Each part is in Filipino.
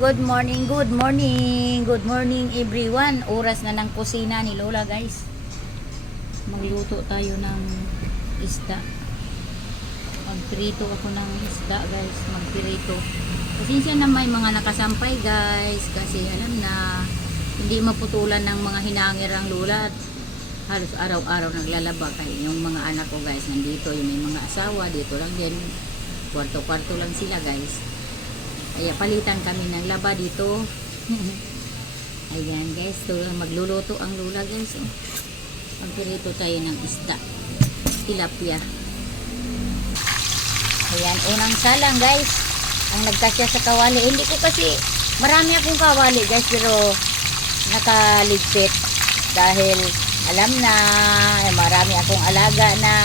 Good morning everyone. Oras na ng kusina ni Lola guys. Magluto tayo ng isda. Magprito ako ng isda guys. Magprito. Pasensya na may mga nakasampay guys. Kasi alam na hindi maputulan ng mga hinangir ang Lola. Halos araw-araw naglalaba. Kaya yung mga anak ko guys nandito. Yung may mga asawa dito lang din. Kwarto-kwarto lang sila guys. Kaya palitan kami ng laba dito. Ayan guys, so magluluto ang Lola guys. Magpirito tayo ng isda. Tilapia. Ayan, unang salang guys. Ang nagkasya sa kawali. Hindi ko kasi, marami akong kawali guys, pero nakaligpit. Dahil alam na, marami akong alaga na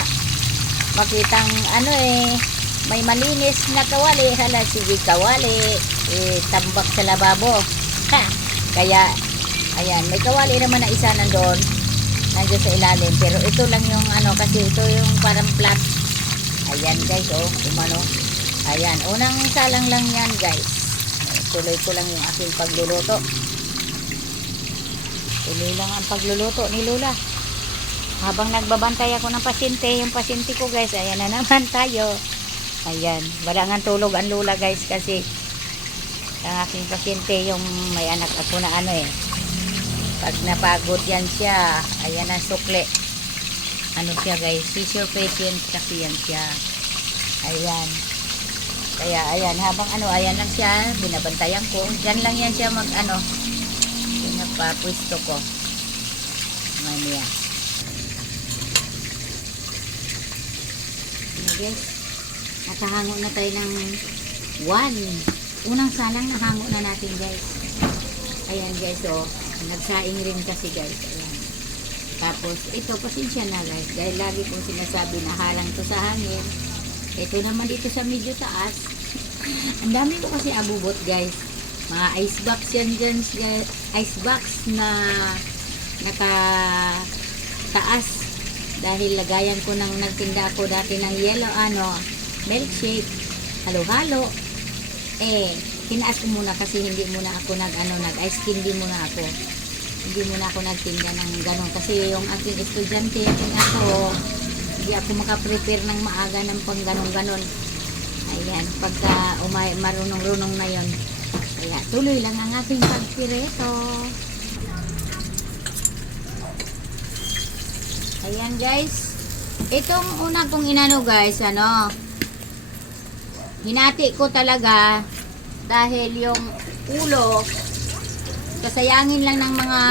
makitang may malinis na kawali. Hala, sige kawali, tambak sa lababo. Ha! Kaya, ayan, may kawali naman na isa nandoon sa ilalim. Pero ito lang yung kasi ito yung parang flat. Ayan guys, umano. Ayan, unang salang lang yan guys. Tuloy ko lang yung aking pagluluto. Tuloy lang ang pagluluto ni Lola. Habang nagbabantay ako ng pasyente, yung pasyente ko guys, ayan na naman tayo. Ayan, wala nga tulog ang Lola guys kasi ang aking pasyente yung may anak ako na pag napagod yan siya, ayan ang sukle. Siya guys, seizure patient kasi yan siya. Ayan. Kaya ayan, habang ayan lang siya, binabantayan ko. Yan lang yan siya pinapapwisto ko. Mamaya. Guys, nakahango na tayo ng 1. Unang salang nahango na natin guys. Ayan guys, nagsaing rin kasi guys. Ayan. Tapos ito, pasensya na guys, dahil lagi kong sinasabi na halang to sa hangin. Ito naman dito sa medyo taas. Ang dami ko kasi abubot guys. Mga ice box yan dyan guys. Ice box na nakataas. Dahil lagayan ko ng nagtinda ako dati ng yellow milkshake, halo-halo. Tinaas ko muna kasi hindi muna ako nag-ice candy muna ako. Hindi muna ako nagtinda ng ganon. Kasi yung aking estudyante, hindi ako makaprepare ng maaga ng pang ganon-ganon. Ayan, pagka marunong-runong na yon. Kaya tuloy lang ang aking pagpireto. Ayan guys. Itong una kong guys, hinati ko talaga dahil yung ulo kasayangin lang ng mga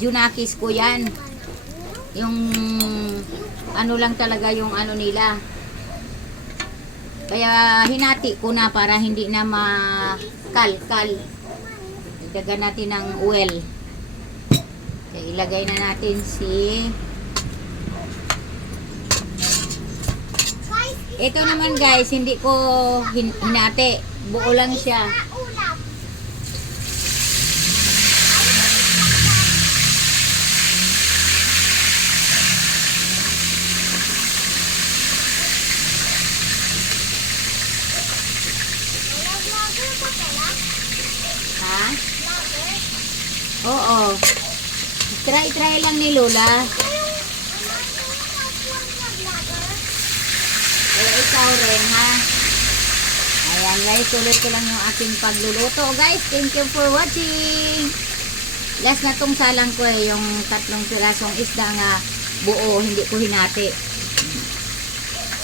junakis ko yan. Yung lang talaga yung nila. Kaya hinati ko na para hindi na makal-kal. Ilagay natin ng oil. Kaya ilagay na natin ito naman guys, hindi ko hinati. Buo lang siya. Ha? Oo. Try lang ni Lola. Ikaw rin ha. Ayan guys, tuloy ko lang yung aking pagluluto guys. Thank you for watching. Last na tong salang ko yung 3 pirasong isda nga buo, hindi ko hinati.